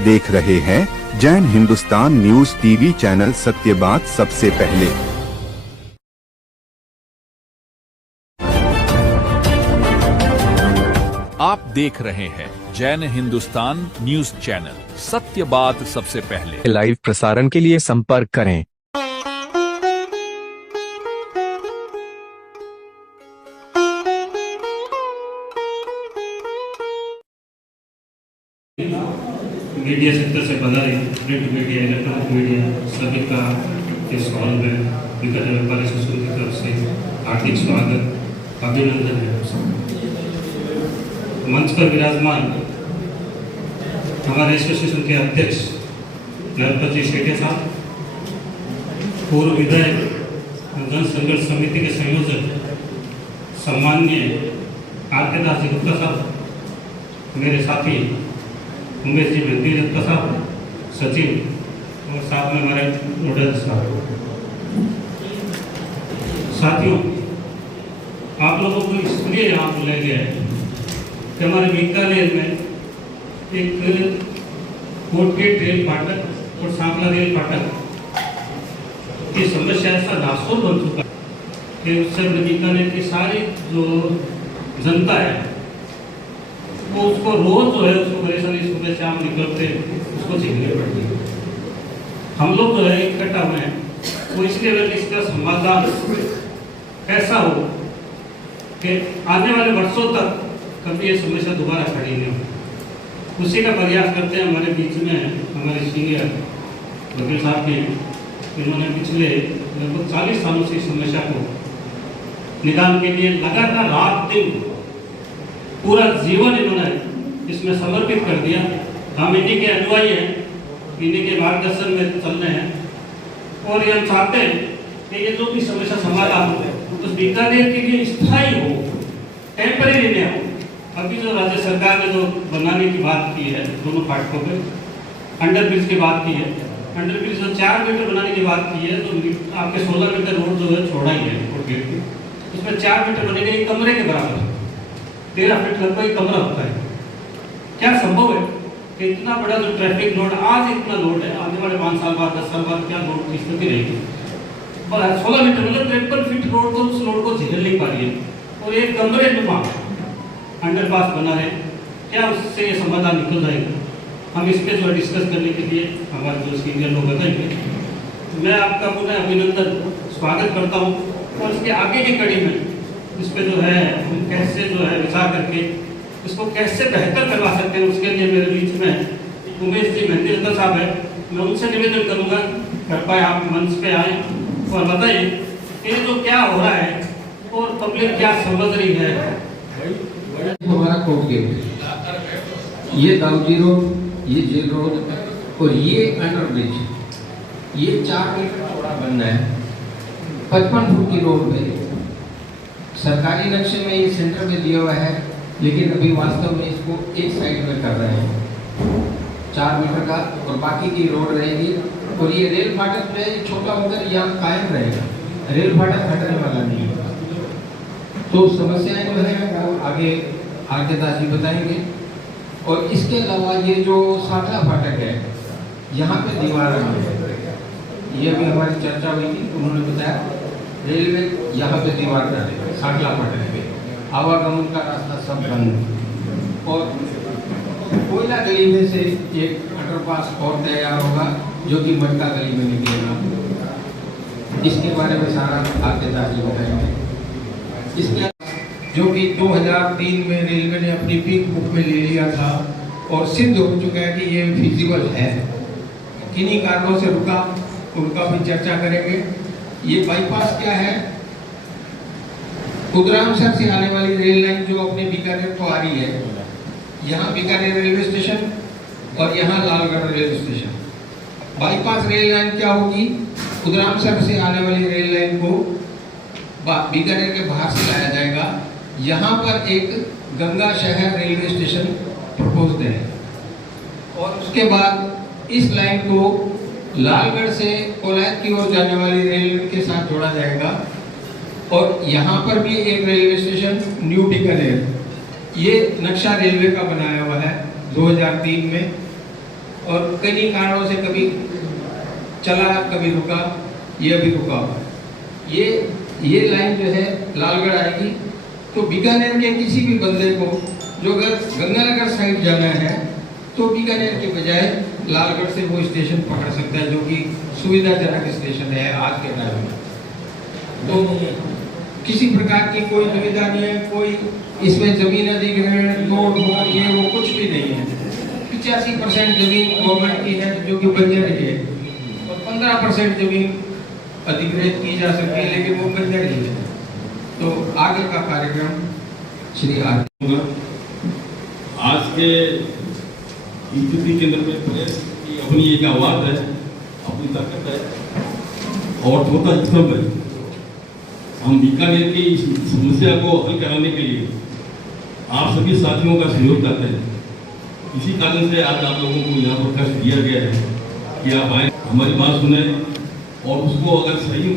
देख रहे हैं Jain Hindustan news TV channel, सत्य बात सबसे पहले। आप देख रहे हैं जैन हिंदुस्तान न्यूज चैनल, सत्य बात सबसे पहले। लाइव प्रसारण के लिए संपर्क करें। मीडिया सेक्टर से पधारी प्रिंट मीडिया, इलेक्ट्रॉनिक मीडिया सभी का इस हॉल में विकट व्यापारी संस्कृति की तरफ से हार्दिक स्वागत, अभिनंदन है। मंच पर विराजमान हमारे एसोसिएशन के अध्यक्ष नरपत शेटे साहब, पूर्व विधायक जन संघर्ष समिति के संयोजक सम्माननीय आर.के. दास जी गुप्ता साहब, मेरे साथी उमेश जी मेहंदी दत्ता साहब सचिव, और साथ में हमारे नोडल साहब। साथियों, आप लोगों को इसलिए यहाँ बुलाया गया है कि हमारे बीकानेर में एक कोटगेट रेल फाटक और सांकला रेल फाटक की समस्या ऐसा नासूर बन चुका है कि उससे बीकानेर की सारी जो जनता है वो उसको रोज जो है उसको परेशानी सुबह शाम निकलते उसको झेलनी पड़ती है। हम लोग जो है इकट्ठा हुए हैं वो इसलिए अगर इसका समाधान ऐसा हो कि आने वाले वर्षों तक कभी ये समस्या दोबारा खड़ी नहीं हो, उसी का प्रयास करते हैं। हमारे बीच में हमारे सीनियर वकील साहब के, इन्होंने पिछले लगभग 40 सालों से इस समस्या को निदान के लिए लगातार रात दिन पूरा जीवन इन्होंने इसमें समर्पित कर दिया। हम इन्हीं के अनुयायी हैं, इन्हीं के मार्गदर्शन में चल रहे हैं और ये हम चाहते हैं कि ये जो भी समस्या समाधान हो तो बीकानेर के लिए स्थायी हो, टेम्परेरी नहीं हो। अभी जो राज्य सरकार ने जो बनाने की बात की है दोनों फाटकों पे, अंडर ब्रिज की बात की है, अंडर ब्रिज जो 4 मीटर बनाने की बात की है, तो आपके 16 मीटर रोड जो है छोड़ा ही है कोटगेट की, उसमें 4 मीटर बनेगा, एक कमरे के बराबर 13 फीट लगभग कमरा होता है। क्या संभव है कि इतना बड़ा जो ट्रैफिक लोड, आज इतना लोड है, आने वाले 5 साल बाद 10 साल बाद क्या लोड की स्थिति रहेगी। 16 मीटर मतलब 53 फीट रोड को, उस लोड को झेल नहीं पा रही है और एक कमरे नुमा अंडरपास बना है, क्या उससे ये समाधान निकल जाएगा? हम इस पे जो डिस्कस करने के लिए हमारे जो सीनियर लोग बताएंगे, मैं आपका पुनः अभिनंदन स्वागत करता हूँ। और इसके आगे की कड़ी में इस पे जो है हम कैसे जो है विचार करके इसको कैसे बेहतर करवा सकते हैं, उसके लिए मेरे बीच में उमेश जी मेहंदी दत्ता साहब है। मैं उनसे निवेदन करूंगा कृपया आप मंच पे आए और बताइए कि जो क्या हो रहा है और पब्लिक क्या समझ रही है। हमारा कोटगेट, ये दाऊदी रोड, ये जेल रोड और ये अंडर ब्रिज, ये 4 मीटर चौड़ा बनना है। 55 फुट की रोड पे सरकारी नक्शे में ये सेंटर में दिया हुआ है, लेकिन अभी वास्तव में इसको एक साइड में कर रहे हैं 4 मीटर का, और बाकी की रोड रहेगी। और ये रेल फाटक में छोटा होकर यहाँ कायम रहेगा, रेल फाटक हटने वाला नहीं है। तो समस्याएं जो है वो आगे आर.के. दास जी बताएंगे। और इसके अलावा ये जो सांकला फाटक है, यहाँ पे दीवार है, ये अभी हमारी चर्चा हुई थी, उन्होंने बताया रेलवे यहाँ पे दीवार डालेगा सांकला फाटक पे, आवागमन का रास्ता सब बंद। और कोयला गली में से एक अंडरपास और तैयार होगा जो कि मटका गली में निकलेगा। इसके बारे में सारा आर.के. दास जी बताएंगे। इसके जो कि 2003 में रेलवे ने अपनी पिंक बुक में ले लिया था और सिद्ध हो चुका है कि ये फिजिबल है। किन्हीं कारणों से रुका, उनका भी चर्चा करेंगे। ये बाईपास क्या है? उदरामसर से आने वाली रेल लाइन जो अपने बीकानेर को आ रही है, यहाँ बीकानेर रेलवे स्टेशन और यहाँ Lalgarh railway station. Bypass rail line क्या होगी? उदरामसर से आने वाली रेल लाइन को बीकानेर के बाहर से लाया जाएगा। यहाँ पर एक गंगा शहर रेलवे स्टेशन प्रपोज्ड है और उसके बाद इस लाइन को लालगढ़ से कोलायत की ओर जाने वाली रेल के साथ जोड़ा जाएगा। और यहाँ पर भी एक रेलवे स्टेशन न्यू बीकानेर, ये नक्शा रेलवे का बनाया हुआ है 2003 में। और कई कारणों से कभी चला कभी रुका, ये अभी रुका हुआ है। ये लाइन जो है लालगढ़ आएगी तो बीकानेर के किसी भी बंदे को जो अगर गंगानगर साइड जाना है तो बीकानेर के बजाय लालगढ़ से वो स्टेशन पकड़ सकता है, जो कि सुविधाजनक स्टेशन है आज के टाइम में। तो किसी प्रकार की कोई दुविधा नहीं है, कोई इसमें जमीन अधिग्रहण नोट हो ये वो कुछ भी नहीं है। 85% जमीन गवर्नमेंट की है जो कि बंजर ही है, और 15% जमीन अधिग्रहित की जा सकती है लेकिन वो बंजर ही है। तो आगे का कार्यक्रम श्री आर आज के स्थिति केंद्र में प्रेस की अपनी एक आवाज है, अपनी ताकत है और छोटा स्तंभ है। हम बीकानेर की इस समस्या को हल कराने के लिए आप सभी साथियों का सहयोग करते हैं। इसी कारण से आज आप लोगों को यहाँ पर कष्ट दिया गया है कि आप आए, हमारी बात सुने और उसको अगर सही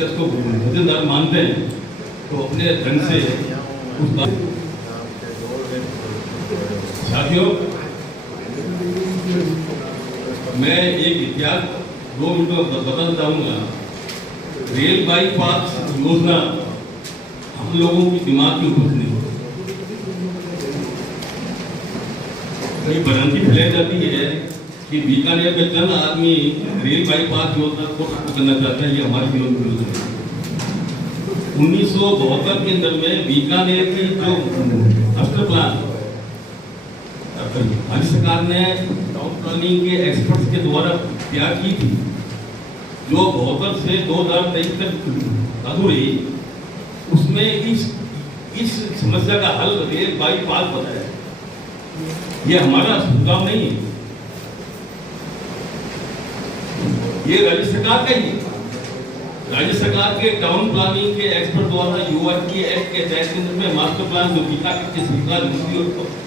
उसको वजनदार मानते हैं तो अपने ढंग से उस बात। साथियों, मैं एक इतिहास 2 मिनटों में बताना चाहूँगा। रेल बाईपास योजना हम लोगों की दिमाग की उपज नहीं, ये भ्रांति फैलाई जाती है कि बीकानेर में चंद आदमी रेल बाईपास योजना को करना चाहते हैं। ये हमारी योजना है। 1972 के अंदर में बीकानेर की जो मास्टर प्लान राज्य सरकार ने टाउन प्लानिंग के एक्सपर्ट्स के द्वारा तैयार की थी, जो 72 से 2023 तक लागू रही, उसमें इस समस्या का हल रेल बाईपास बताया। ये हमारा सुझाव नहीं है, ये राज्य सरकार का ही है। राज्य सरकार के टाउन प्लानिंग के एक्सपर्ट द्वारा यूआरपी एक्ट के तहत में मास्टर प्लान जो बीकानेर के स्वीकार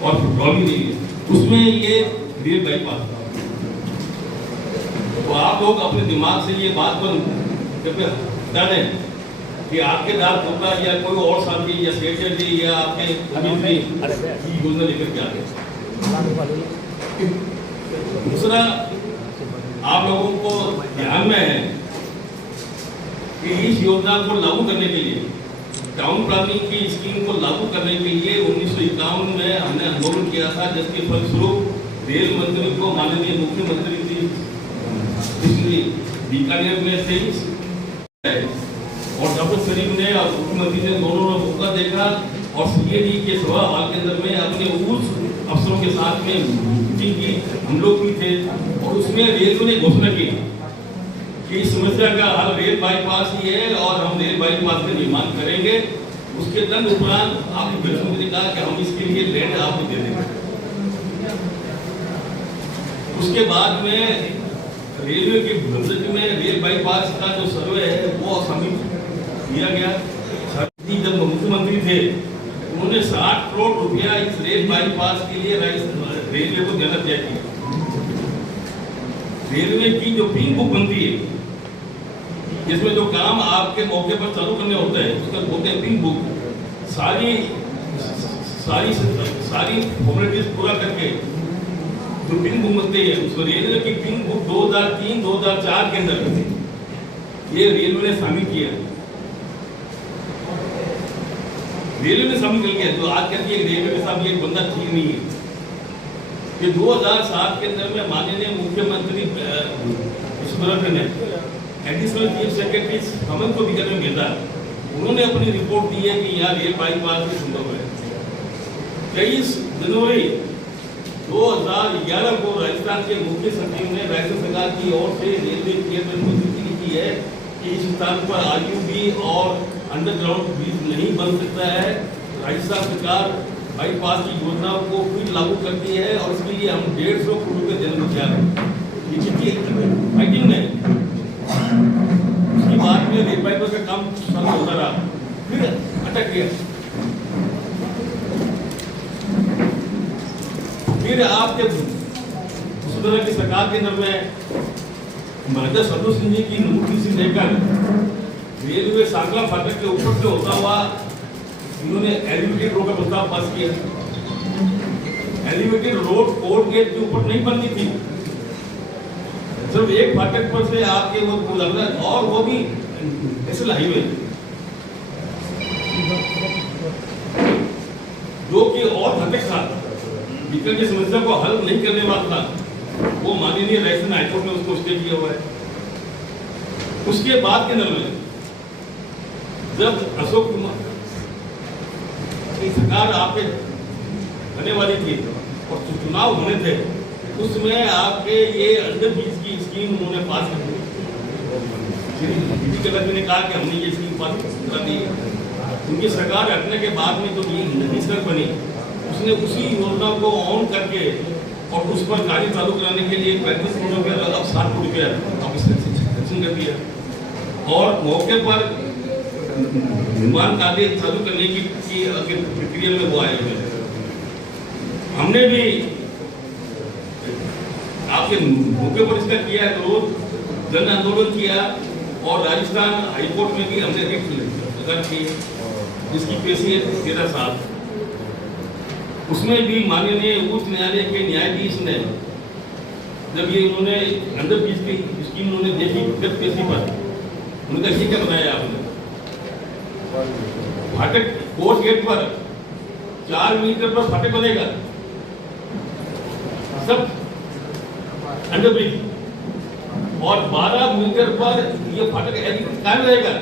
और प्रभावी नहीं है, उसमें ये रेल बाईपास। तो आप लोग अपने दिमाग से ये बात पर हटा दें कि आपके दाद पोता या कोई और साथी या सेक्रेटरी जी या आपके योजना लेकर के आते। दूसरा, आप लोगों को ध्यान में है कि इस योजना को लागू करने के लिए, टाउन प्लानिंग की स्कीम को लागू करने के लिए 1951 में हमने आंदोलन किया था, जिसके फलस्वरूप रेल मंत्री को माननीय मुख्यमंत्री जी बीकानेर में से और डॉक्टर शरीफ ने और मुख्यमंत्री ने दोनों ने मौका देखा और सीएडी के सभा हॉल के अंदर में अपने उच्च अफसरों के साथ में मीटिंग की, हम लोग भी थे, और उसमें रेलवे ने घोषणा की कि इस समस्या का हल रेल बाईपास ही है और हम रेल बाईपास का निर्माण करेंगे। उसके तद उपरांत आपने मुख्यमंत्री ने कहा कि हम इसके लिए लैंड आपको दे देंगे। उसके बाद में रेलवे के बजट में रेल बाईपास का जो सर्वे है वो शामिल किया गया। जब मुख्यमंत्री थे उन्होंने 60 करोड़ रुपया इस रेल बाईपास के लिए रेलवे को देना तय किया। रेलवे की जो पिंक बुक बनती है, जिसमें जो काम आपके मौके पर चालू करने होते हैं, उसका बोलते हैं पिंक बुक, सारी फॉर्मेलिटीज पूरा करके जो पिंक बुक बनती है, उसको रेलवे की पिंक बुक 2003-2004 के अंदर ये रेलवे ने शामिल किया। रेलवे ने शामिल कर लिया, जो आज कहती है रेलवे के साथ ये बंदा ठीक नहीं है। ये 2007 के अंदर में माननीय मुख्यमंत्री ईश्वरन ने एडिशनल चीफ सेक्रेटरी कमल को बिगड़ में भेजा। उन्होंने अपनी रिपोर्ट दी है कि यहाँ रेल बाईपास भी संभव है। 23 जनवरी 2011 को राजस्थान के मुख्य सचिव ने राज्य सरकार की ओर से रेलवे चेयरमैन को चिट्ठी लिखी है कि इस स्थान पर आरयूबी और अंडरग्राउंड ब्रिज नहीं बन सकता है। राजस्थान सरकार बाईपास की योजनाओं को फिर लागू करती है और इसके लिए हम 150 करोड़ रुपये देने को तैयार हैं। ये चिट्ठी फाइटिंग में उसकी बाद में रेल बाईपास का काम शुरू होता रहा, फिर अटक गया। फिर आपके उस तरह की सरकार के अंदर में महाराजा सदू सिंह जी की नौकरी से लेकर रेलवे सांगला फाटक के ऊपर से होता हुआ इन्होंने एलिवेटेड रोड का प्रस्ताव पास किया। एलिवेटेड रोड कोर्ट गेट के ऊपर नहीं बननी थी, सिर्फ एक फाटक पर से आपके वो लग रहा है, और वो भी नेशनल हाईवे जो कि और घटक था, बीकानेर की समस्या को हल नहीं करने वाला था, वो माननीय राजस्थान हाईकोर्ट ने उसको स्टे किया हुआ है। उसके बाद के अंदर में जब अशोक कुमार की सरकार आपके बनने वाली थी और चुनाव होने थे, उसमें आपके ये अंडर ब्रिज की स्कीम उन्होंने पास कर दी। ने कहा कि हमने ये स्कीम पास करा दी। उनकी सरकार हटने के बाद में जो ये नई सड़क बनी, उसने उसी योजना को ऑन करके और उस पर कार्य चालू कराने के लिए 35 करोड़ रुपया, अब 7 करोड़ रुपया अब सेक्शन कर दिया और मौके पर निर्माण कार्य चालू करने की प्रक्रिया में वो आए हुए हैं। हमने भी आपके मौके पर इसका किया है, विरोध जन आंदोलन किया और राजस्थान हाईकोर्ट में भी हमने रिट की, जिसकी पेशी है 13 साल। उसमें भी माननीय उच्च न्यायालय के न्यायाधीश ने जब ये उन्होंने अंडर ब्रिज की स्कीम उन्होंने देखी जब पेशी पर, उनका ये क्या बताया आपने, फाटक कोर्ट गेट पर 4 मीटर पर फाटक बनेगा, सब अंडर ब्रिज, और 12 मीटर पर ये फाटक कायम रहेगा।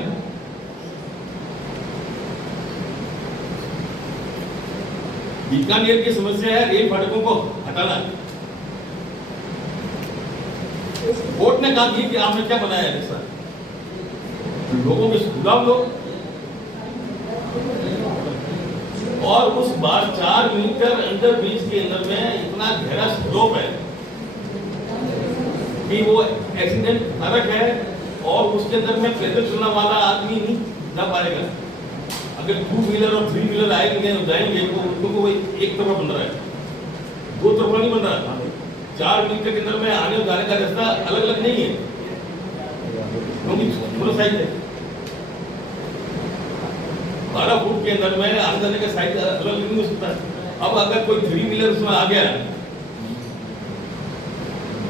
बीकानेर की समस्या है रेल फाटकों को हटाना। कोर्ट ने कहा कि आपने क्या बनाया है सर, लोगों के सुझाव लो, और उस बार 4 मीटर अंडर ब्रिज के अंदर में इतना गहरा स्लोप है कि वो एक्सीडेंट फर्क है और उसके अंदर में पैदल चलने वाला आदमी नहीं जा पाएगा। अगर 2 व्हीलर और 3 व्हीलर आएंगे जाएंगे तो उनको कोई एक तरफ बन रहा है, 2 तरफा नहीं बन रहा। 4 मीटर के अंदर में आने और जाने का रास्ता अलग अलग नहीं है, क्योंकि दोनों साइड है। 12 फुट के अंदर में आने जाने का साइड अलग नहीं हो सकता। अब अगर कोई 3 व्हीलर उसमें आ गया,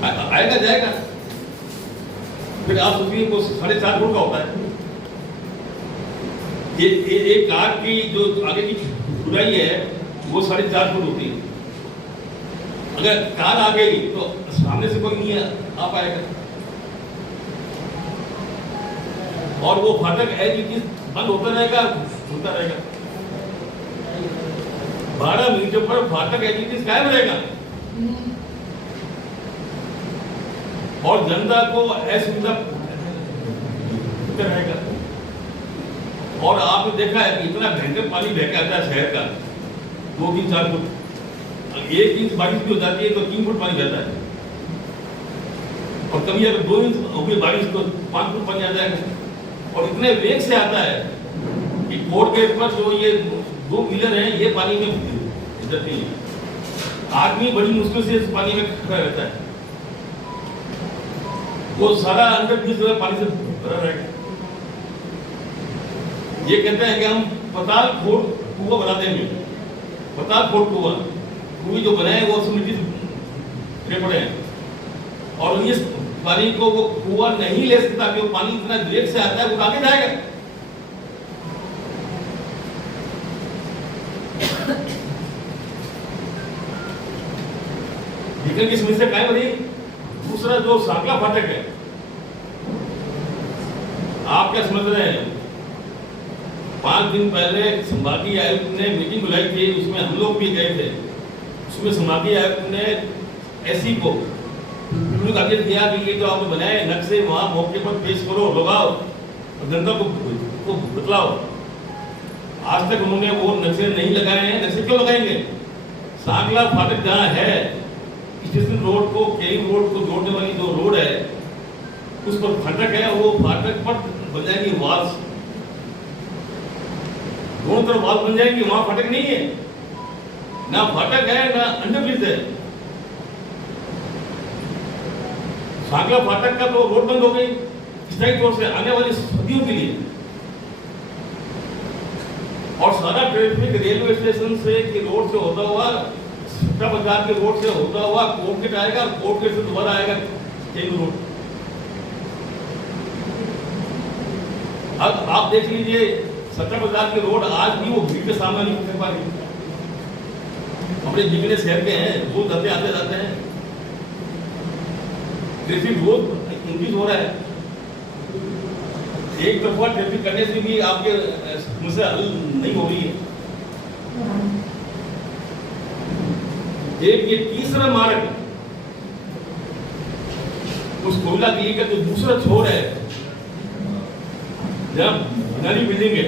आएगा जाएगा, फिर आप सोचिए वो 4.5 फुट का होता है। ये एक कार की जो आगे की खुदाई है वो 4.5 फुट होती है। अगर कार आ गई तो सामने से कोई नहीं आ पाएगा, और वो फाटक है कि बंद होता रहेगा, होता रहेगा। 12 मीटर पर फाटक एजिटिस कायम रहेगा और जनता को असुविधा रहेगा। और आपने देखा है कि इतना भयंकर पानी बह के आता है शहर का, 2-3-4 फुट, 1 इंच बारिश भी हो जाती है तो 3 फुट पानी बहता है, और कभी अगर 2 इंच हो गई बारिश तो 5 फुट पानी आ जाएगा। और इतने वेग से आता है कि कोर्ट गेट पर जो ये 2 व्हीलर हैं ये पानी में जाती है। आदमी बड़ी मुश्किल से इस पानी में खड़ा रहता है, वो सारा अंदर बीच पानी से भरा रहेगा। ये कहते हैं कि हम पताल खोद कुआं बना देंगे, पताल खोद कुएं जो बनाए वो समिति से पड़े हैं, और इस पानी को वो कुआं नहीं ले सकता कि वो पानी इतना वेग से आता है वो आगे जाएगा। बीकानेर की समस्या कायम रही। दूसरा जो सांकला फाटक है, आप क्या समझ रहे हैं, 5 दिन पहले संभागीय आयुक्त ने मीटिंग बुलाई थी, उसमें हम लोग भी गए थे। उसमें संभागीय आयुक्त ने एससी को आदेश दिया कि ये जो आपने बनाए नक्शे वहां मौके पर पेश करो, लगाओ और जनता को बतलाओ। आज तक उन्होंने वो नक्शे नहीं लगाए हैं। नक्शे क्यों लगाएंगे? सांकला फाटक जहाँ है, स्टेशन रोड को केरी रोड को जोड़ने वाली जो रोड है उस पर फाटक है, वो फाटक पर बन जाएंगी वाल्स, दोनों तरफ वाल बन जाएंगी। वहां फाटक नहीं है, ना फाटक है ना अंडरब्रिज है। सांकला फाटक का तो रोड बंद हो गई स्थायी तौर से आने वाली सदियों के लिए, और सारा ट्रैफिक रेलवे स्टेशन से की रोड से होता हुआ सट्टा बाजार के रोड से होता हुआ कोर्ट गेट आएगा, कोर्ट गेट से दोबारा आएगा केरी रोड। अब आप देख लीजिए 17 बाजार के रोड आज भी वो भीड़ के सामने नहीं उतर पा रही। अपने जितने शहर के हैं वो धंधे आते जाते हैं, ट्रैफिक बहुत इंक्रीज हो रहा है। एक तरफा ट्रैफिक करने से भी आपके समस्या हल नहीं हो रही है। एक ये तीसरा मार्ग उस कोयला दिल्ली का जो दूसरा छोर है जब नई बिल्डिंग है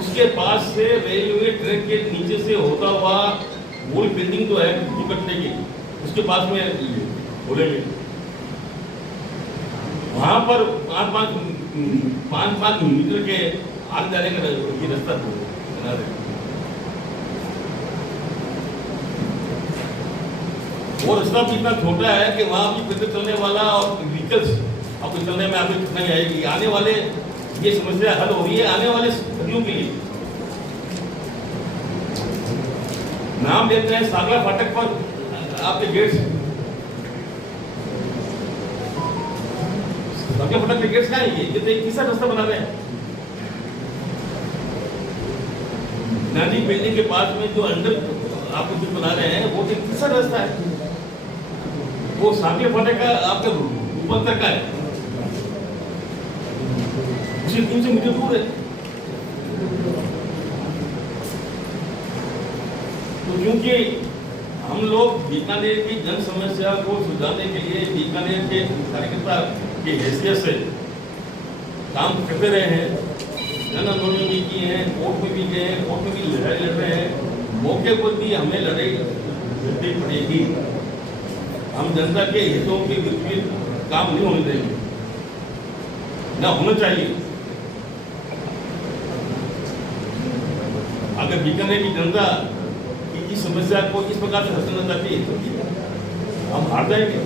उसके पास से रेलवे ट्रैक के नीचे से होता हुआ मूल बिल्डिंग जो है कटने की उसके पास में बोलेंगे वहां पर 5-5 मीटर के आने जाने का ये रास्ता बना रहे। वो रास्ता भी इतना छोटा है कि वहां भी पैदल चलने वाला और व्हीकल्स आपको चलने में आपको कितना आएगी। आने वाले ये समस्या हल हो रही है आने वाले सदियों के लिए। नाम लेते हैं सागला फाटक पर आपके गेट्स, सागला फाटक के गेट्स क्या है? ये तो एक तीसरा रास्ता बना रहे हैं। नानी बिल्डिंग के पास में जो अंदर आपको जो बना रहे हैं वो एक तीसरा रास्ता है। वो सागला फाटक का आपके ऊपर तक का है, उसे 300 मीटर दूर है। तो क्योंकि हम लोग बीकानेर की जन समस्या को सुलझाने के लिए बीकानेर के कार्यकर्ता की हैसियत से काम करते रहे हैं, जन आंदोलन भी किए हैं, कोर्ट में भी गए हैं, कोर्ट में भी लड़ाई लड़ रहे हैं। मौके पर भी हमें लड़ाई लड़नी पड़ेगी। हम जनता के हितों के विपरीत काम नहीं होने देंगे, ना होना चाहिए। अगर बीकानेर की जनता की इस समस्या को इस प्रकार से हल करना चाहती है तो हम हार जाएंगे।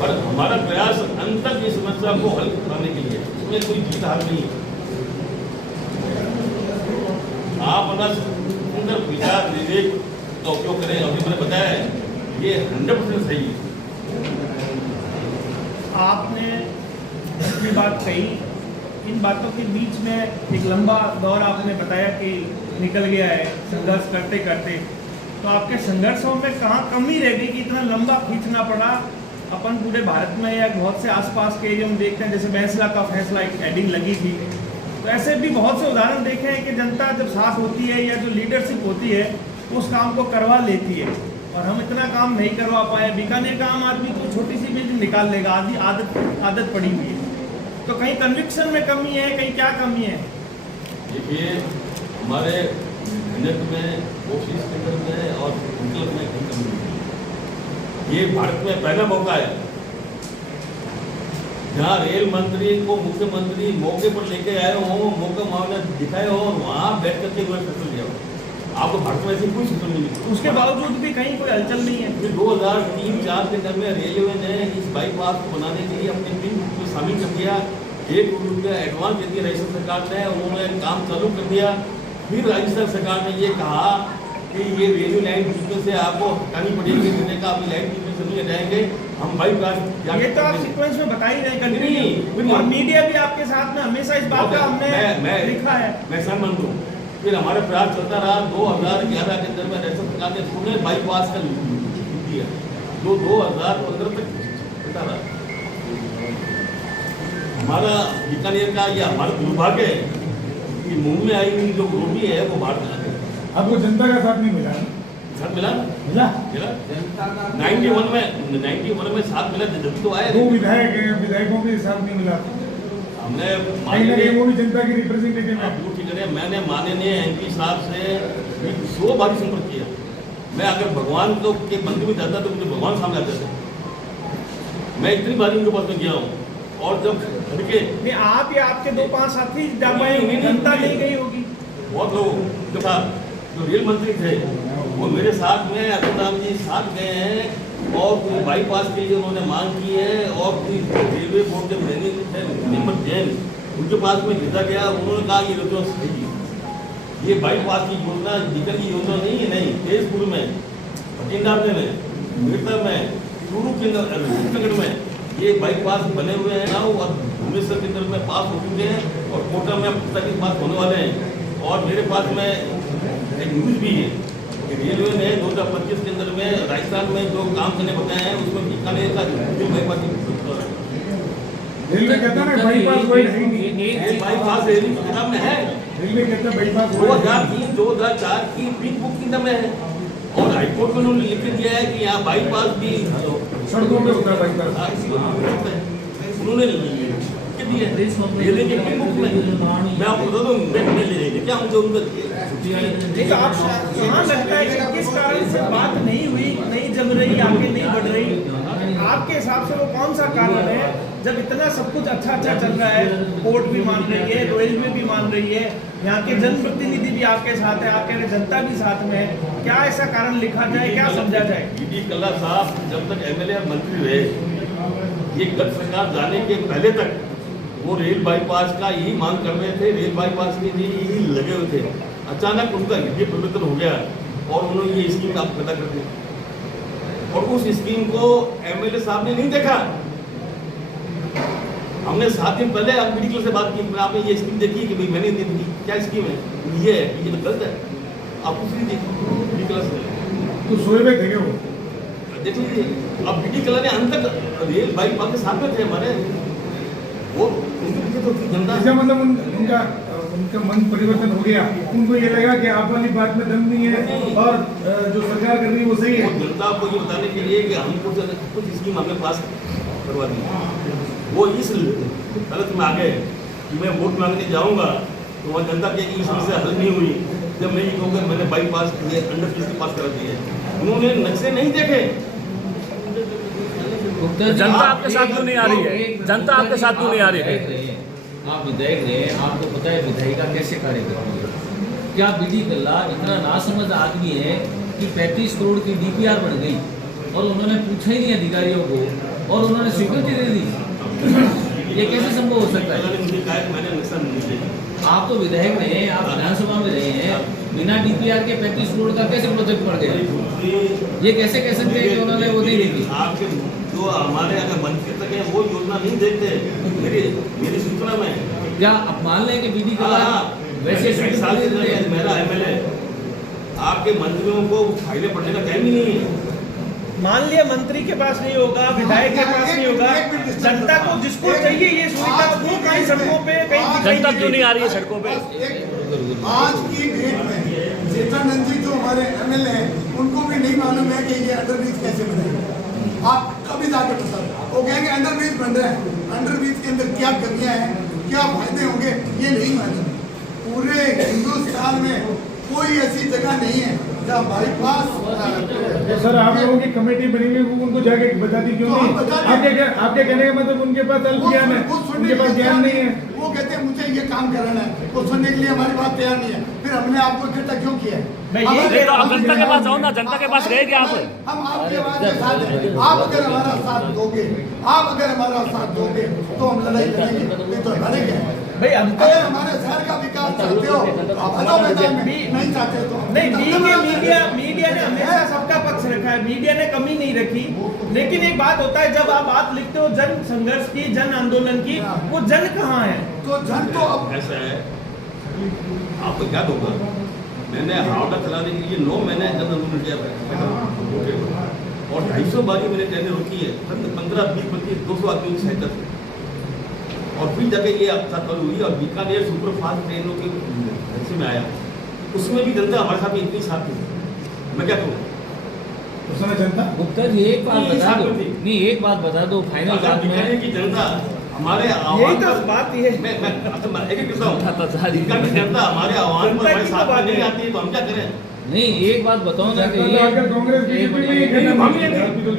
पर हमारा प्रयास अंत तक इस समस्या को हल करने के लिए, इसमें कोई जीत हार नहीं है। आप अपना सुंदर विचार विवेक का उपयोग करें। अभी मैंने बताया है ये 100% सही है। आपने अपनी बात कही, इन बातों के बीच में एक लंबा दौर आपने बताया कि निकल गया है संघर्ष करते करते। तो आपके संघर्षों में कहाँ कमी रह गई कि इतना लंबा खींचना पड़ा? अपन पूरे भारत में या बहुत से आसपास के एरिया में देखते हैं, जैसे बैंसला का फैसला एक हेडिंग लगी थी, तो ऐसे भी बहुत से उदाहरण देखे हैं कि जनता जब साथ होती है या जो लीडरशिप होती है उस काम को करवा लेती है, और हम इतना काम नहीं करवा पाए। बीकानेर का आम आदमी तो छोटी सी भी निकाल लेगा, आदि आदत पड़ी हुई है। तो कहीं कन्विक्शन में कमी है, कहीं क्या कमी है? देखिए हमारे मेहनत में, कोशिश में और संकल्प में कहीं कमी नहीं है। ये भारत में पहला मौका है जहाँ रेल मंत्री को मुख्यमंत्री मौके पर लेके आए हो, मौका मामला दिखाए हो और वहाँ बैठ करके फैसला लिया हो। आपको भारत में ऐसी कोई सिस्टम नहीं मिली। उसके बावजूद भी कहीं कोई हलचल नहीं है। फिर 2003-04 के अंदर में रेलवे ने इस बाईपास को बनाने के लिए अपने टीम को शामिल कर दिया। 1 करोड़ रुपया एडवांस दे दिया राज्य सरकार ने, उन्होंने काम चालू कर दिया। फिर राज्य सरकार ने ये कहा कि ये रेलवे लाइन बीच से आपको हटानी पड़ेगी, मैंने कहा अभी लाइन बीच से नहीं हटाएंगे, हम बाईपास। ये तो आप सीक्वेंस में बता ही रहे कंटिन्यू, और मीडिया भी आपके साथ में हमेशा इस बात का हमने लिखा है। मैं सहमत हूँ। फिर हमारा प्रयास चलता रहा। 2011 के अंदर में राज्य सरकार ने पुणे बाईपास का दिया, जो 2015 तक चलता रहा। हमारा बीकानेर का यह हमारा दुर्भाग्य है कि मुंह में आई हुई जो गोभी है वो बाहर चला गया। आपको जनता का साथ नहीं मिला? साथ मिला मिला 91 में साथ मिला, जब तो आए। 2 विधायक हैं, विधायकों के साथ नहीं मिला। हमने वो भी जनता की रिप्रेजेंटेटिव है। ठीक है, मैंने माननीय एमपी साहब से 100 बार संपर्क किया। मैं अगर भगवान को के मंदिर में जाता तो मुझे भगवान सामने आते थे। मैं इतनी बार उनके पास में गया हूँ। और जब लड़के नहीं, आप या आपके 2-5 साथी जनता नहीं गई होगी। बहुत लोग जो था, जो रेल मंत्री थे वो मेरे साथ में अतुल राम जी साथ गए हैं, और बाईपास के लिए उन्होंने मांग की है। और रेलवे बोर्ड के मेंबर जैन उनके पास में भेजा गया। उन्होंने कहा ये योजना सही, ये बाईपास की योजना निकल की योजना नहीं है। नहीं, तेजपुर में, भटिंडा में, मेरठ में, चूरू के नगर में ये बाईपास बने हुए हैं ना, वो भुवनेश्वर के अंदर में पास हो चुके हैं और कोटा में पुस्तक पास होने वाले हैं। और मेरे पास में एक न्यूज़ भी है कि रेलवे ने 2025 के अंदर में राजस्थान में जो काम करने बताए हैं उसमें बीकानेर का बाईपास रेलवे कहता है बाईपास कोई नहीं, बाईपास रेलवे की किताब में है। रेलवे कहता है बाईपास 2003 2004 की पिंक बुक की किताब है और हाईकोर्ट में उन्होंने लिख दिया है कि यहाँ बाईपास भी सड़कों पे होता है बाईपास। उन्होंने रेलवे के पिंक बुक में मैं आपको बता दूँ मैं ले रही थी क्या मुझे उनका तो आप कहाँ लगता है कि किस कारण से बात नहीं हुई, नहीं जम रही, आगे नहीं बढ़ रही? आपके हिसाब से वो कौन सा कारण है जब इतना सब कुछ अच्छा चल रहा है, कोर्ट भी मान रही है, रेलवे भी मान रही है, यहाँ के जनप्रतिनिधि भी आपके साथ है, आपके जनता भी साथ में है, क्या ऐसा कारण लिखा जाए, क्या समझा जाए? बीडी कल्ला साहब जब तक एमएलए और मंत्री रहे, ये गत सरकार जाने के पहले तक वो रेल बाईपास का यही मांग कर रहे थे, रेल बाईपास के लिए यही लगे हुए थे। अचानक उनका हृदय परिवर्तन हो गया और उन्होंने ये स्कीम आप पैदा कर दी और उस स्कीम को एमएलए साहब ने नहीं देखा। हमने 7 दिन पहले आप मेडिकल से बात की, आपने ये स्कीम देखी कि भाई मैंने देखी क्या स्कीम है, ये है, ये तो गलत है, आप कुछ नहीं देखी मेडिकल से तो सोए हुए थे क्या वो? देख लीजिए। अब मेडिकल ने अंत तक रेल बाईपास के साथ में थे हमारे, वो उनके पीछे तो थी जनता। इसका मतलब उनका मन परिवर्तन हो गया, उनको ये लगा कि आप वाली बात में दम नहीं है और जो सरकार कर रही है वो सही है। जनता को ये बताने के लिए कि हमको कुछ स्कीम हमने पास करवा दी, वो इस हालत में आ गए कि मैं वोट मांगने जाऊंगा तो वहाँ जनता कहेगी इस समस्या हल नहीं हुई। जब मैं ये कहूँगा मैंने बाईपास अंडर ब्रिज के पास करा दिए, उन्होंने नक्शे नहीं देखे। जनता आपके साथ क्यों नहीं आ रही है? जनता आपके साथ क्यों नहीं आ रही है? आप विधायक रहे, आपको पता है विधायिका कैसे कार्य करती है। क्या बीडी कल्ला इतना नासमझ आदमी है कि 35 करोड़ की डीपीआर बन गई और उन्होंने पूछा ही नहीं अधिकारियों को और उन्होंने स्वीकृति दे दी? ये कैसे संभव हो सकता है? आप तो विधायक रहे, आप विधानसभा में रहे हैं, बिना डीपीआर के 35 करोड़ का कैसे प्रोजेक्ट बढ़ गया? ये कैसे कह सकते हैं कि उन्होंने वो नहीं देखी? आपके जो हमारे अगर मंत्री तक है वो योजना नहीं देखते। मेरी सूचना में क्या आप मान लें कि बीडी कल्ला वैसे साल से मेरा एमएलए, आपके मंत्रियों को फाइलें पढ़ने का टाइम ही नहीं है। मान लिया मंत्री के पास नहीं होगा, विधायक के पास नहीं होगा, जनता को जिसको चाहिए ये सुविधा वो कहीं सड़कों पे कहीं जनता क्यों नहीं आ रही है सड़कों पे? आज की डेट में चेतनानंद जी जो हमारे एमएलए हैं उनको भी नहीं मालूम है कि ये अंडरब्रिज कैसे बनेगा। आप कभी जाके बता, वो कहेंगे अंडरब्रिज बन रहा है, अंडरब्रिज के अंदर क्या कमियां हैं, क्या फायदे होंगे, ये नहीं मालूम। पूरे हिंदुस्तान में कोई ऐसी जगह नहीं है जहाँ बाईपास। सर आप लोगों की कमेटी बनी हुई, उनको जाके बताती क्यों नहीं? आपके कहने का मतलब उनके पास अल्प ज्ञान है, उनके पास ज्ञान नहीं है। वो कहते हैं मुझे ये काम कराना है, वो सुनने के लिए हमारी बात तैयार नहीं है, फिर हमने आपको इकट्ठा क्यों किया? जनता के पास जाओ ना, जनता के पास रह गया आप। हम आपके आवाज के साथ हैं। आप अगर हमारा साथ दोगे, आप अगर हमारा साथ दोगे तो हम लड़ाई लड़ेंगे, नहीं तो लड़ेंगे भाई। हम अगर हमारे शहर का विकास चाहते हो तो आप हलो मैदान में, नहीं चाहते तो नहीं। मीडिया ने हमेशा सबका पक्ष रखा है, मीडिया ने कमी नहीं रखी। लेकिन एक बात होता है, जब आप बात लिखते हो जन संघर्ष की, जन आंदोलन की, वो जन कहाँ है? तो जन तो अब ऐसा है, आपको क्या होगा, मैंने हावड़ा चलाने के लिए 9 महीने जन आंदोलन किया और 250 बारी मैंने ट्रेनें रोकी है, 15, 20, 25, 200 आदमी की सहायता से, और फिर जाके ये चालू हुई। और बीकानेर सुपर फास्ट ट्रेनों के हिस्से में आया, उसमें भी जनता हमारे साथ इतनी साथ थी, मैं क्या कहूँ? जनता गुप्ता जी एक बात बता दो, नहीं एक बात बता दो फाइनल बात में की जनता हमारे यही तो बात ये मैं एक जनता हमारे आह्वान पर हमारे साथ में नहीं आती है तो हम क्या करें? नहीं एक बात बताओ ना कि कांग्रेस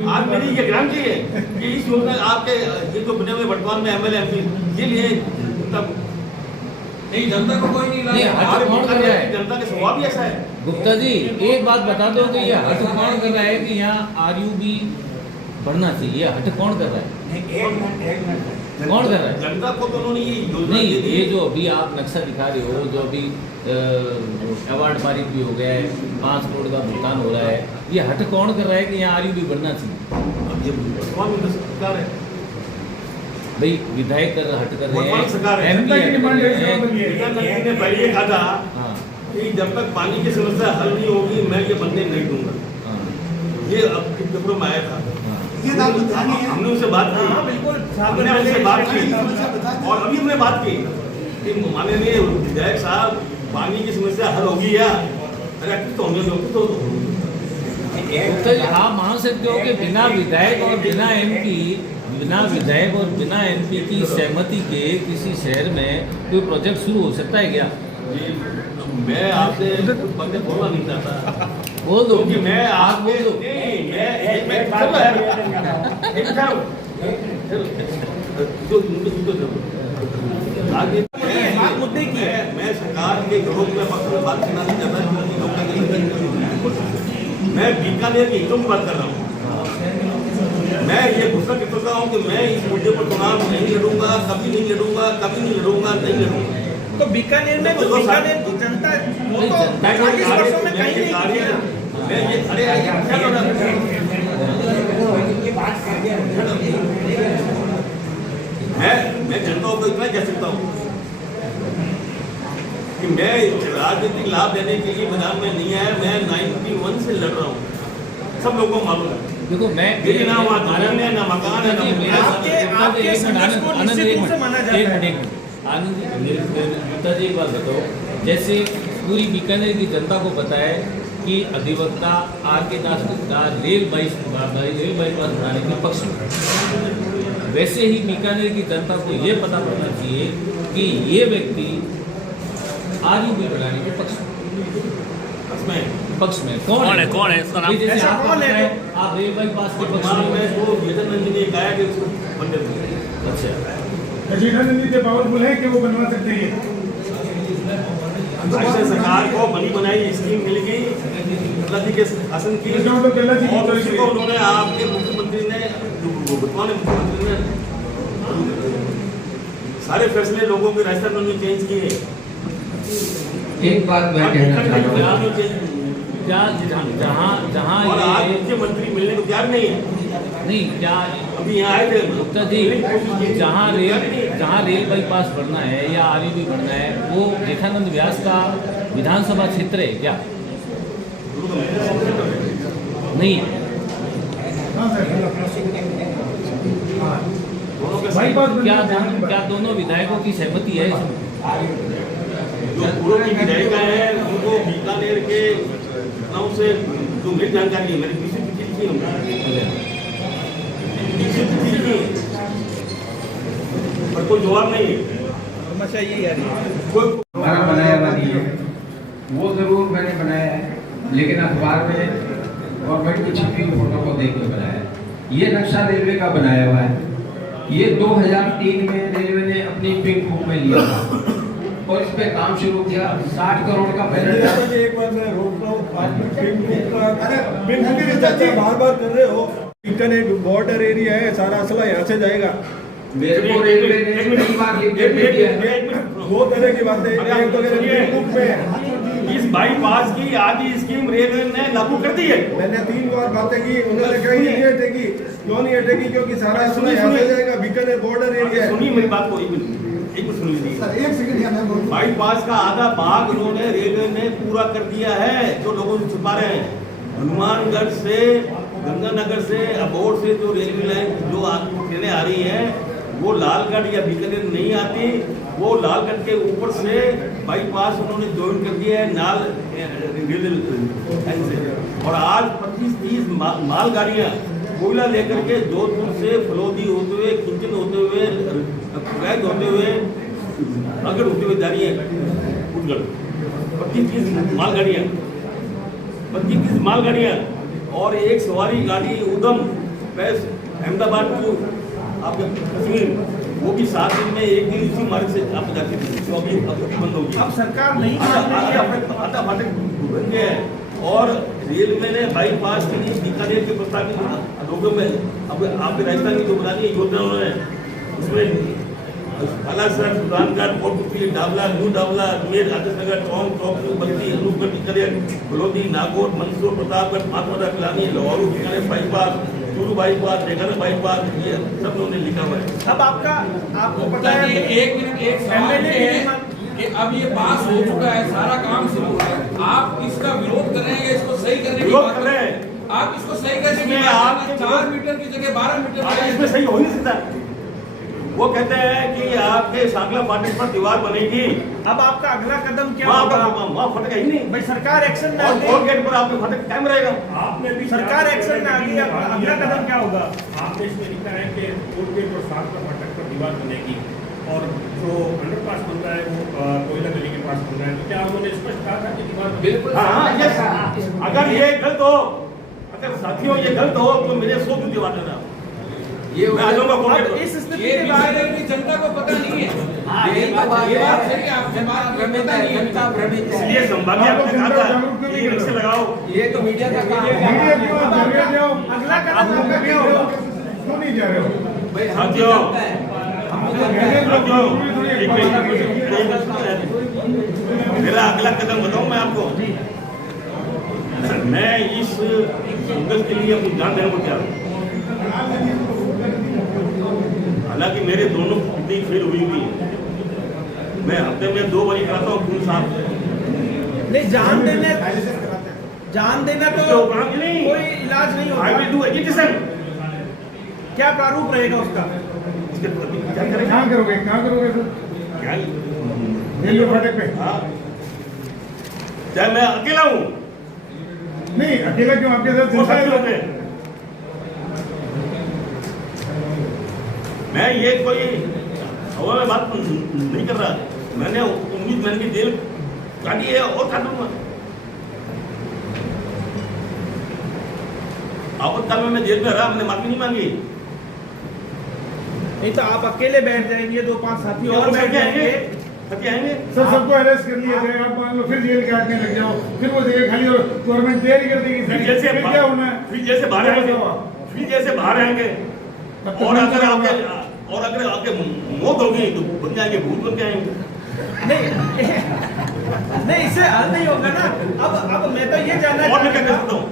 आज मेरी ये ग्राम चाहिए कि इस योजना आपके ये जो बने हुए वर्तमान में एमएलए एमपी ये लिए तब नहीं, जनता को कोई नहीं लाया। जनता का स्वभाव ही ऐसा है। गुप्ता जी एक बात बता दो कि ये हट कौन कर रहा है कि यहाँ आरयूबी बढ़ना चाहिए? हट कौन कर रहा है? कौन कर रहा है? जनता को तो उन्होंने ये योजना नहीं, ये जो अभी आप नक्शा दिखा रहे हो, जो अभी अवार्ड पारित भी हो गया है, 5 करोड़ का भुगतान हो रहा है, ये हट कौन कर रहा है कि यहाँ आरयूबी बढ़ना चाहिए? अब ये वर्तमान में सरकार है, भाई विधायक हट कर रहे वर्तमान सरकार हैं, है, MP हट कर रहे हैं। विवेकानंद ने पहले कहा था हाँ, कि जब तक पानी की समस्या हल नहीं होगी मैं ये बनने नहीं दूंगा। हाँ, ये अब पेपरों में आया था, हाँ। ये तो आपको ध्यान नहीं है। हमने उनसे बात की, हाँ, बिल्कुल। हमने उनसे बात की समस्या बता दें। और अभी हमने बात की कि माननीय विधायक साहब पानी की समस्या हल होगी या अरे तो हमें तो तो आप मान सकते हो कि बिना विधायक और बिना MP, बिना विधायक और बिना MP की सहमति के किसी शहर में कोई प्रोजेक्ट शुरू हो सकता है क्या? ये मैं आपसे कुछ बातें बोलना नहीं चाहता बोल दो क्योंकि मैं आप बोल दो। नहीं मैं आगे मुद्दे की है। मैं सरकार के विरोध में पक्ष में बात करना नहीं चाहता क्योंकि लोग मैं बीकानेर के हितों की बात कर रहा हूँ। मैं ये घोषणा कर सकता हूँ कि मैं इस मुद्दे पर चुनाव नहीं लड़ूंगा, कभी नहीं लड़ूंगा, कभी नहीं लड़ूंगा, नहीं लड़ूंगा। तो बीकानेर में तो बीकानेर की जनता वो तो 40 वर्षों में कहीं नहीं की है। मैं ये अरे क्या हो रहा है? मैं जनता को इतना कह सकता हूँ कि मैं राजनीतिक लाभ देने के लिए मैदान में नहीं आया। मैं 91 से लड़ रहा हूँ, सब लोगों को मालूम है। देखो मैं मेरे नाम वहाँ जमीन है, ना मकान है, ना आपके संघर्ष को निश्चित रूप से माना जाता है। गुप्ता जी एक बात बताओ, जैसे पूरी बीकानेर की जनता को पता है कि अधिवक्ता R.K. Das Gupta rail bypass बनाने के पक्ष में, वैसे ही बीकानेर की जनता को ये पता होना चाहिए कि ये व्यक्ति RUB बनाने के पक्ष में कौन है इसका नाम? जैसे ऐसा आपको कौन पता है? आप रेल बाईपास के पक्ष वर्तमान में। में तो विजयनंद ने कहा कि उसको बंद कर दिया। अच्छा, अजीतानंद जी पावरफुल है कि वो बनवा सकते हैं। ऐसे सरकार को बनी बनाई स्कीम मिल गई केरला जी के शासन की, इसका मतलब केरला जी की और तरफ उसी से- को उन्होंने आपके मुख्यमंत्री ने वर्तमान मुख्यमंत्री ने सारे फैसले लोगों के राजस्थान में उन्होंने चेंज किए। एक बात मैं कहना चाहता हूँ, क्या जहाँ और आज ये मुख्यमंत्री मिलने को तैयार नहीं है। नहीं, क्या अभी यहाँ आए थे गुप्ता जी, जहाँ रेल बाईपास बढ़ना है या RUB बढ़ना है, वो जेठानंद व्यास का विधानसभा क्षेत्र है क्या? नहीं है। क्या दोनों विधायकों की सहमति है इसमें? जो पूर्व की विधायिका है उनको बीकानेर के नाम से जो मेरी जानकारी है, मेरी किसी तिथि की पर कोई जवाब नहीं है। समस्या यही आ रही है। कोई हमारा बनाया हुआ नहीं है, वो जरूर मैंने बनाया है, लेकिन अखबार में गवर्नमेंट की छपी हुई फोटो को देख के बनाया है। ये नक्शा रेलवे का बनाया हुआ है। ये 2003 में रेलवे ने अपनी पिंक बुक में लिया था और इस पे काम शुरू किया। 60 करोड़ का बजट था। एक बार मैं रोक रहा हूँ, बार बार कर रहे हो। बीकानेर बॉर्डर एरिया है, सारा असला यहाँ से जाएगा। मेरे को रेलवे ने कई बार लिखित में दिया है। दो तरह की बातें, एक तो पिंक बुक में इस बाईपास की आधी स्कीम रेलवे ने लागू कर दी है। मैंने 3 बार बातें की, उन्होंने कही नहीं हटेगी। क्यों नहीं हटेगी? क्योंकि सारा असला यहाँ से जाएगा, बीकानेर बॉर्डर एरिया है। सुनिए मेरी बात को, एक मिनट सुन लीजिए। सर एक सेकंड यहाँ मैं बोलूँ। बाईपास का आधा भाग उन्होंने रेलवे ने पूरा कर दिया है, जो लोगों से छुपा रहे हैं। हनुमानगढ़ से, गंगानगर से, अबोहर से जो रेलवे लाइन जो ट्रेनें आ रही हैं वो लालगढ़ या बीकानेर नहीं आती। वो लालगढ़ के ऊपर से बाईपास उन्होंने ज्वाइन कर दिया है नाल रेलवे लाइन से। और आज 25-30 मालगाड़ियाँ कोयला लेकर के जोधपुर से फलोदी होते हुए, किंचन होते हुए, कुरैद होते हुए, अगड़ होते हुए जा रही है उदगढ़। 25-30 मालगाड़ियाँ, 25-30 मालगाड़ियाँ और एक सवारी गाड़ी उदम पैस अहमदाबाद टू आपके कश्मीर, वो भी 7 दिन में एक दिन इसी मार्ग से आप जाती थी, जो अभी बंद होगी। अब सरकार नहीं आटा फाटक बन गया है। और रेलवे ने बाईपास के लिए बीकानेर के प्रस्तावित लोगों में अब आपके राजस्थान की जो बनानी योजना है उसमें बालासर, सुल्तानगढ़, कोटपुतली, डावला, न्यू डावला, अजमेर, आदर्शनगर, टोंक, टोंक, बस्ती, अनूपगढ़, टिकरिया, बलोदी, नागौर, मंदसौर, प्रतापगढ़, मातवाड़ा, पिलानी, लाहौर, बीकानेर बाईपास चूरू बाईपास, बेगर बाईपास, ये सब लोगों ने लिखा हुआ है। अब आपको पता है एक मिनट, एक सवाल ये है कि अब ये पास हो चुका है, सारा काम शुरू है, आप इसका विरोध कर रहे हैं, इसको सही करने की बात कर रहे हैं, आप इसको सही करने की बात कर रहे हैं। 4 मीटर की जगह 12 मीटर इसमें सही हो नहीं सकता। वो कहते हैं कि आपके सांगला फाटक पर दीवार बनेगी। अब आपका अगला कदम क्या होगा? वहाँ फटक है ही नहीं भाई सरकार एक्शन में आ और गई, टोल गेट पर आपके फाटक कायम रहेगा। आपने भी सरकार एक्शन में आ गई, अगला कदम क्या होगा? आपने इसमें लिखा है कि कोर्ट गेट और सांगला फाटक पर दीवार बनेगी और जो अंडरपास बन रहा है वो कोयला गली के पास बन रहा है, तो क्या उन्होंने स्पष्ट कहा था कि दीवार बिल्कुल अगर ये गलत हो, अगर साथियों ये गलत हो तो मेरे 100 जूते मार देना। ये मैं आ जाऊंगा कोर्ट अब गेट पर। इस स्थिति ये के बाद विजयनगर की जनता को पता नहीं है। ये बात सही है, आपसे बात भ्रमित है, जनता भ्रमित है। इसलिए संभावित आपने कहा था ये रिक्शे लगाओ। ये तो मीडिया का काम है। मीडिया क्यों आप जा रहे हो? अगला कदम आपका क्या होगा? क्यों नहीं जा रहे हो? भाई हम हाँ भी जो जनता है, हमको जनता है। मेरा अगला कदम बताऊं मैं आपको। मैं इस मुद्दे के लिए अपनी जान देने को तैयार हूं। हालांकि मेरे दोनों किडनी फेल हुई है, मैं हफ्ते में 2 बारी कराता हूँ खून साफ। नहीं, जान देना तो नहीं, कोई इलाज नहीं आई विल होगा। Do education. क्या प्रारूप रहेगा उसका? क्या करेंगे? कहाँ करोगे सर? क्या रेलवे फाटक पे? हाँ, चाहे मैं अकेला हूँ, नहीं, अकेला क्यों? आपके साथ वो जनता साथी है। होते हैं। मैं ये कोई हवा में बात नहीं कर रहा। मैंने उम्मीद मैंने की जेल काटी है और काटूंगा। आपातकाल में मैं जेल में रहा, मैंने माफी नहीं मांगी। नहीं तो आप अकेले बैठ जाएंगे, 2-5 साथी और बैठ जाएंगे। आएंगे सर सबको अरेस्ट कर लिया जाएगा, आप मान लो फिर जेल काटने लग जाओ, फिर वो जगह खाली और गवर्नमेंट तैयारी कर देगी। फिर जैसे फिर क्या होना है? फिर जैसे बाहर आएंगे, फिर जैसे बाहर आएंगे और अगर आपके मौत होगी तो बन जाएंगे, भूत बन के आएंगे। नहीं, इससे हल नहीं होगा ना। अब मैं तो ये जानना और मैं क्या कर सकता हूँ?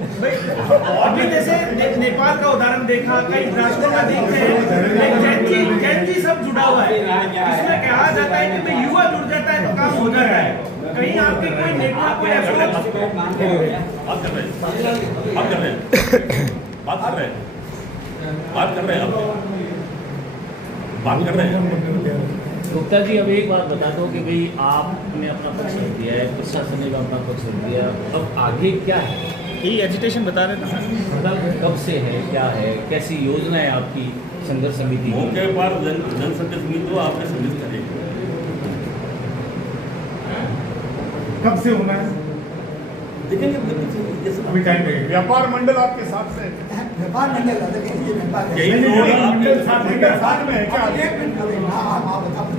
अभी जैसे नेपाल का उदाहरण देखा, कई राष्ट्रों में देखते हैं, जैन सब जुड़ा हुआ है। इसमें कहा जाता है कि भाई युवा जुड़ जाता है तो काम हो जाता है। कहीं आपकी कोई नेटवर्क कोई अप्रोच बात कर रहे हैं। गुप्ता जी, अब एक बात बता दो कि भाई आपने अपना पक्ष रख दिया है, प्रशासन ने अपना पक्ष रख दिया, अब आगे क्या है? यही एजिटेशन बता रहे थे। मतलब कब से है, क्या है, कैसी योजना है आपकी संघर्ष समिति की? मौके पर जनसंघर्ष समिति तो आपने सम्मिलित करेगी। कब से होना है? देखेंगे अभी टाइम लगेगा। व्यापार मंडल आपके साथ से? व्यापार मंडल अलग है, ये व्यापार है। यही तो मंडल साथ में है क्या? अब एक मिनट अभी, हाँ, बता दो।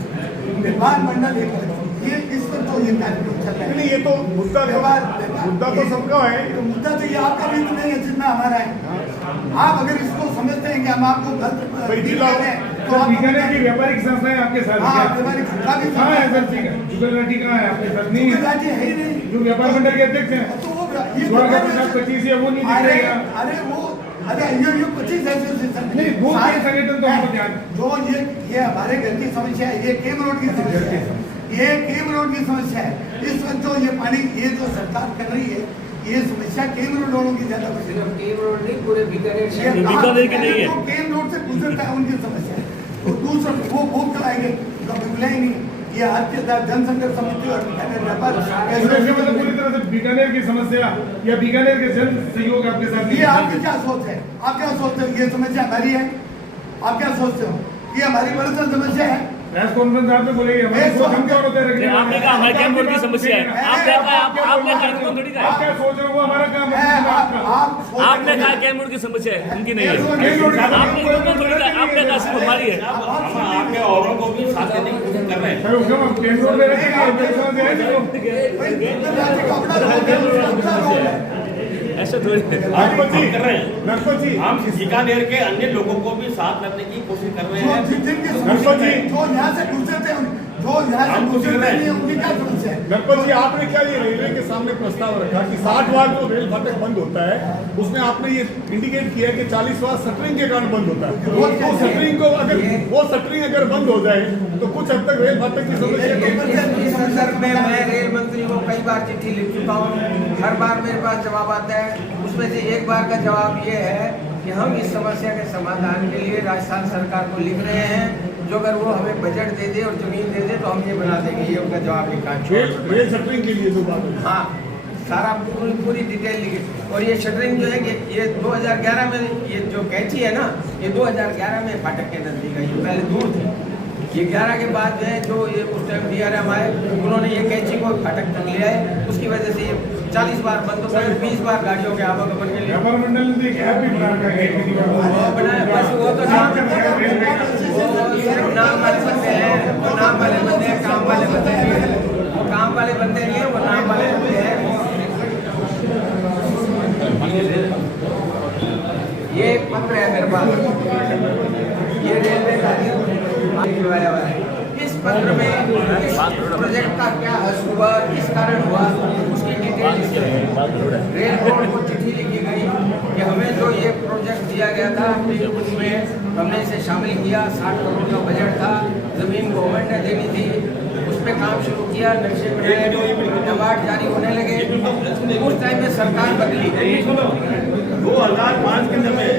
व्यापार मंडल एक अलग है। ये इस पर तो ये कार्यक्रम चल रहा है। नहीं, ये तो मुद्दा तो सबका है। तो मुद्दा तो ये आपका भी तो नहीं है जितना हमारा है। आप अगर इसको समझते हैं कि हम आपको गलत जिला तो आप बीकानेर की व्यापारिक संस्थाएं आपके साथ हाँ, क्या? व्यापारिक संस्था भी कहाँ है सर? ठीक है, जुगल राठी कहाँ है आपके साथ? नहीं है, राज्य है ही नहीं। जो व्यापार मंडल के अध्यक्ष हैं तो वो ये द्वारका प्रसाद 25 है, वो नहीं दिख अरे रहेगा। अरे वो अरे ये 25 एसोसिएशन नहीं, वो सारे- संगठन तो हमको ध्यान। जो ये हमारे घर की समस्या है, ये केम रोड की समस्या है, ये केम रोड की समस्या है। इस वक्त जो ये पानी ये जो सरकार कर रही है, ये समस्या केम रोड लोगों की ज्यादा सिर्फ केम रोड नहीं, पूरे बीकानेर ये बीकानेर की नहीं है। जो केम रोड से गुजरता है उनकी समस्या है। तो दूसरा वो भूख कराएंगे तो मिला ही नहीं। ये आज जनसंघर्ष समिति और बीकानेर व्यापार मतलब पूरी तरह से बीकानेर की समस्या या बीकानेर के जन सहयोग आपके साथ नहीं ये है? आपकी क्या सोच है? आप क्या सोचते हो? ये समस्या हमारी है? आप क्या सोचते हो? ये हमारी पर्सनल समस्या है? प्रेस कॉन्फ्रेंस आप में बोलेंगे हमारी सोच हम क्या होते हैं? आपने कहा हमारे कैंप बोर्ड की समस्या है। आपने कहा आपने कार्यक्रम थोड़ी कहा। आप क्या सोच रहे हो? वो हमारा काम है। आपने कहा कैंप बोर्ड की समस्या है, उनकी नहीं है। आपने थोड़ी कहा, आपने कहा सिर्फ हमारी है। हम आपके औरों को भी साथ देने की कोशिश कर रहे हैं। सर क्यों हम केंद्र में रखेंगे? ऐसा थोड़ी है। कर रहे हैं। हम बीकानेर के अन्य लोगों को भी साथ रखने की कोशिश कर रहे हैं। जो यहाँ से गुजरते हैं जो यहाँ से गुजरते नहीं है उनकी क्या समस्या है? गणपत जी, आपने क्या ये रेलवे के सामने प्रस्ताव रखा कि 60 बार जो रेल फाटक बंद होता है उसमें आपने ये इंडिकेट किया कि 40 बार शटरिंग के कारण बंद होता है। वो शटरिंग को अगर बंद हो जाए तो कुछ हद तक रेल फाटक की समस्या में मैं रेल मंत्री को कई बार चिट्ठी लिख चुका हूँ, हर बार मेरे पास जवाब आता है। उसमें से एक बार का जवाब ये है कि हम इस समस्या के समाधान के लिए राजस्थान सरकार को लिख रहे हैं, जो अगर वो हमें बजट दे दे और जमीन दे दे तो हम ये बना देंगे। ये उनका जवाब लिखा है शटरिंग के लिए जो बात है, हाँ सारा पूरी डिटेल लिखी। और ये शटरिंग जो है कि ये 2011 में ये जो कैंची है ना, ये 2011 में फाटक के नजदीक है, ये पहले दूर थी। ये 11 के बाद जो है जो ये उस टाइम DRM आए उन्होंने ये कैंची को फाटक तक ले आए, उसकी वजह से ये 40 बार बंद हो गए, 20 बार गाड़ियों के आवागमन के लिए व्यापार मंडल ने एक ऐप भी बनाया। बस वो तो सिर्फ नाम वाले बंदे हैं, वो नाम वाले बंदे हैं, काम वाले बंदे हैं। वो काम वाले बंदे नहीं है, वो नाम वाले बंदे हैं। ये एक पत्र है मेरे पास, ये रेलवे का दिलवाया हुआ है। इस पत्र में इस प्रोजेक्ट का क्या हर्ष हुआ, किस कारण हुआ, उसकी डिटेल इसमें रेल बोर्ड को चिट्ठी लिखी गई कि हमें जो ये प्रोजेक्ट दिया गया था उसमें हमने इसे शामिल किया। 60 करोड़ का बजट था, जमीन गवर्नमेंट ने देनी थी, उस पर काम शुरू किया, नक्शे बनाए, अवार्ड जारी होने लगे। उस टाइम में सरकार बदली। 2005 के अंदर में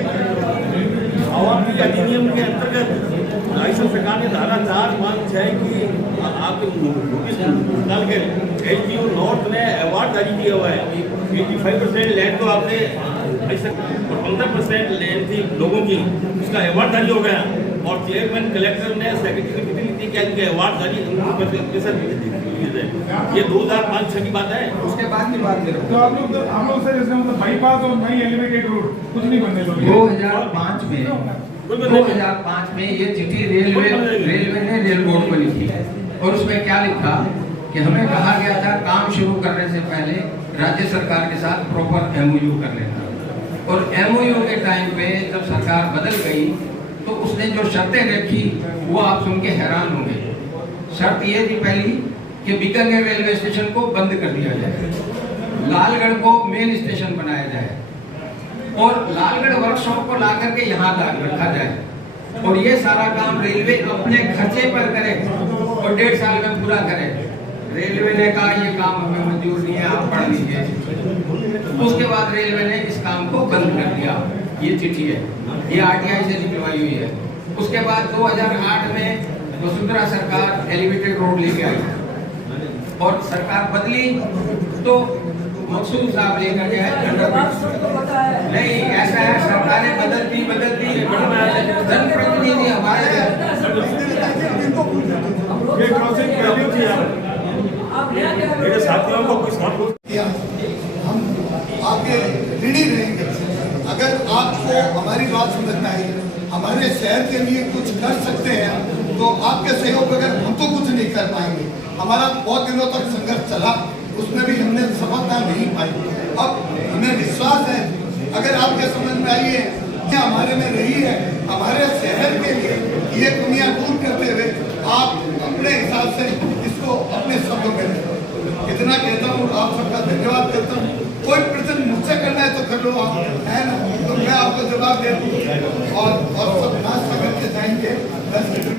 आवामी अधिनियम के अंतर्गत राजस्थान सरकार ने धारा 456 की आपके नोटिस निकाल के LGU नॉर्थ ने अवार्ड जारी किया हुआ है। 85% लैंड तो आपने 15% लैंड थी लोगों की, उसका अवार्ड जारी हो गया और चेयरमैन कलेक्टर ने सेक्रेटरी को चिट्ठी लिखी कि इनके अवार्ड जारी ये 2005-6 की बात है। उसके बाद की बात करो तो हम लोग सर इसका मतलब बाईपास और नई एलिवेटेड रोड कुछ नहीं बनने लगे। 2005 में ये चिट्ठी रेलवे ने रेल बोर्ड को लिखी और उसमें क्या लिखा कि हमें कहा गया था काम शुरू करने से पहले राज्य सरकार के साथ प्रॉपर MOU कर लेना। और MOU के टाइम पे जब सरकार बदल गई तो उसने जो शर्तें रखी वो आप सुन के हैरान होंगे। शर्त ये थी पहली कि बीकानेर रेलवे स्टेशन को बंद कर दिया जाए, लालगढ़ को मेन स्टेशन बनाया जाए और लालगढ़ वर्कशॉप को ला करके यहाँ रखा जाए और ये सारा काम रेलवे अपने खर्चे पर करे और 1.5 साल में पूरा करे। रेलवे ने कहा ये काम हमें मंजूर नहीं है, आप पढ़ लीजिए। उसके बाद रेलवे ने इस काम को बंद कर दिया। ये चिट्ठी है, ये RTI से निकलवाई हुई है। उसके बाद 2008 में वसुंधरा सरकार एलिवेटेड रोड लेके आई और सरकार बदली तो मकसूद साहब लेकर गया नहीं। ऐसा है, सरकारें बदलती जनप्रतिनिधि हमारे साथियों को हम आपके ऋणी रहेंगे अगर आपको हमारी बात समझ में आई, हमारे शहर के लिए कुछ कर सकते हैं तो आपके सहयोग बगैर हम तो कुछ नहीं कर पाएंगे। हमारा बहुत दिनों तक संघर्ष चला, उसमें भी हमने सफलता नहीं पाई। अब हमें विश्वास है अगर आपके समझ में आई है कि हमारे में रही है, हमारे शहर के लिए ये दुनिया दूर करते हुए आप अपने हिसाब से इसको अपने शब्दों में इतना कहता हूँ। आप सबका धन्यवाद करता हूँ। कोई प्रश्न मुझसे करना है तो कर लो आप, है ना, तो मैं आपको जवाब दे दूँ और सब नाश्ता करके जाएंगे 10 minute.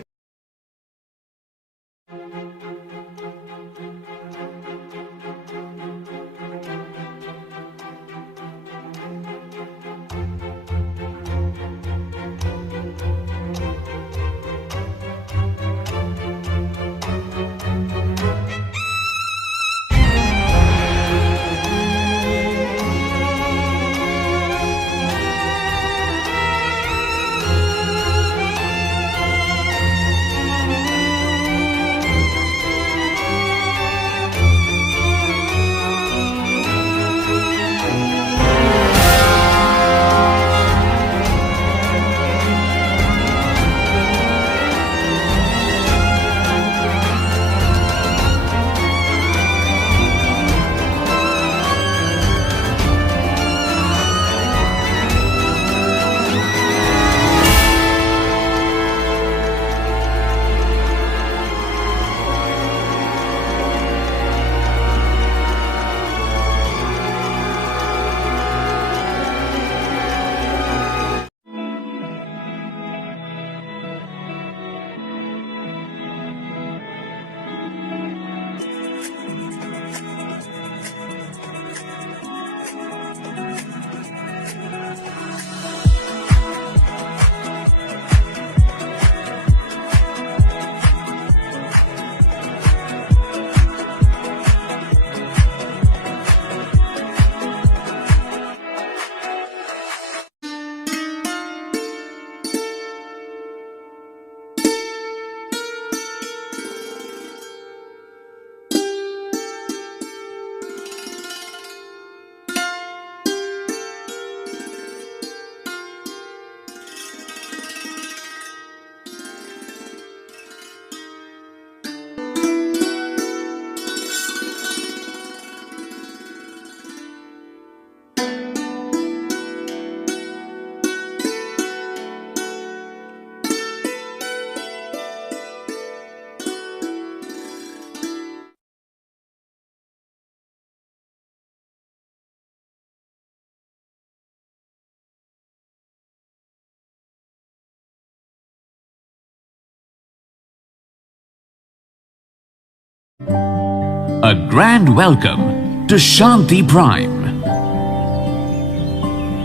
A grand welcome to Shanti Prime.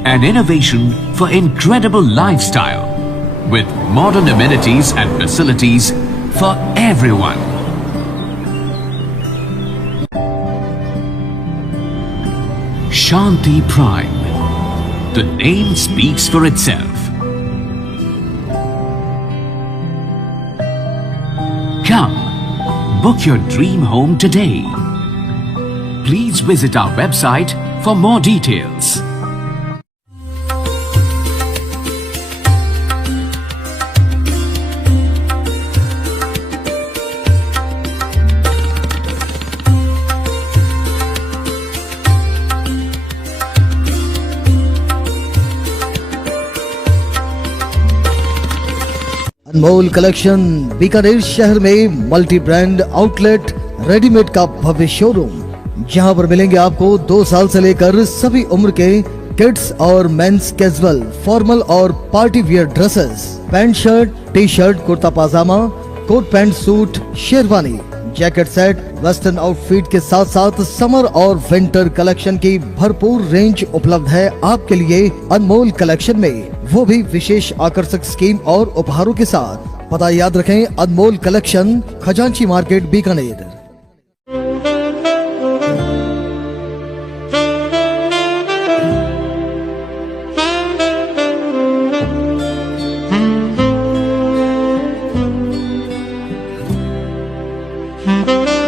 An innovation for incredible lifestyle with modern amenities and facilities for everyone. Shanti Prime. The name speaks for itself. Come, book your dream home today. Please visit our website for more details. Anmol collection Bikaner शहर में multi brand outlet readymade का भव्य showroom, जहां पर मिलेंगे आपको 2 साल से लेकर सभी उम्र के किड्स और मेंस कैजुअल, फॉर्मल और party wear dresses, pant shirt, T shirt, kurta pyjama, coat pant suit, sherwani, jacket set, western outfit के साथ साथ समर और विंटर कलेक्शन की भरपूर रेंज उपलब्ध है आपके लिए अनमोल कलेक्शन में, वो भी विशेष आकर्षक स्कीम और उपहारों के साथ। पता याद रखें, Anmol collection, Khajanchi market, Bikaner. Thank you.